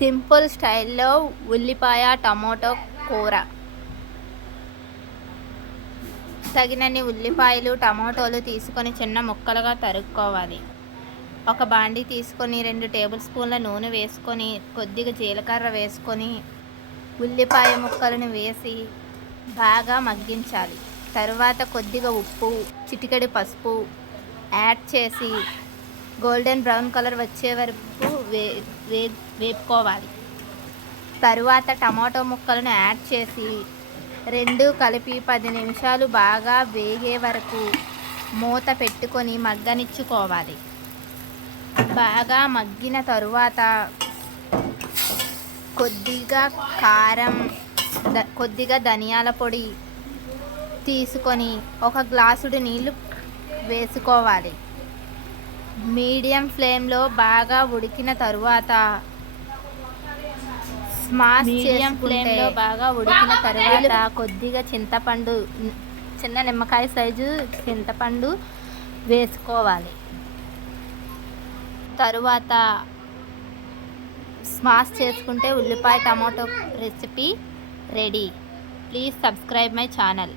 Simple స్టైల్లో ఉల్లిపాయ tomato కూర. తగినన్ని ఉల్లిపాయలు టమాటోలు తీసుకొని చిన్న ముక్కలుగా తరుక్కోవాలి. ఒక బాండీ తీసుకొని 2 టేబుల్ స్పూన్ల నూనె వేసుకొని కొద్దిగా జీలకర్ర వేసుకొని ఉల్లిపాయ ముక్కలను వేసి బాగా మగ్గించాలి. తరువాత కొద్దిగా ఉప్పు, చిటికెడు పసుపు యాడ్ చేసి గోల్డెన్ బ్రౌన్ కలర్ వచ్చే వరకు వేపుకోవాలి. తరువాత టమాటో ముక్కలను యాడ్ చేసి రెండు కలిపి 10 నిమిషాలు బాగా వేగే వరకు మూత పెట్టుకొని మగ్గనిచ్చుకోవాలి. బాగా మగ్గిన తరువాత కొద్దిగా కారం, కొద్దిగా ధనియాల పొడి తీసుకొని 1 గ్లాసుడు నీళ్లు వేసుకోవాలి. మీడియం ఫ్లేమ్లో బాగా ఉడికిన తరువాత కొద్దిగా చింతపండు, చిన్న నిమ్మకాయ సైజు చింతపండు వేసుకోవాలి. తరువాత స్మాష్ చేసుకుంటే ఉల్లిపాయ tomato recipe ready. Please subscribe my channel.